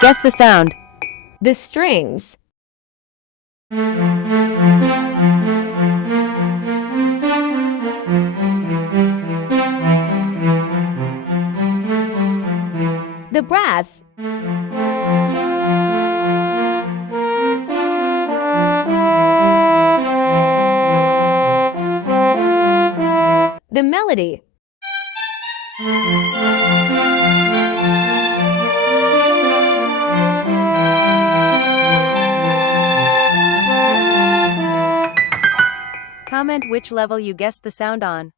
Guess the sound. The strings. The brass. The melody. Comment which level you guessed the sound on.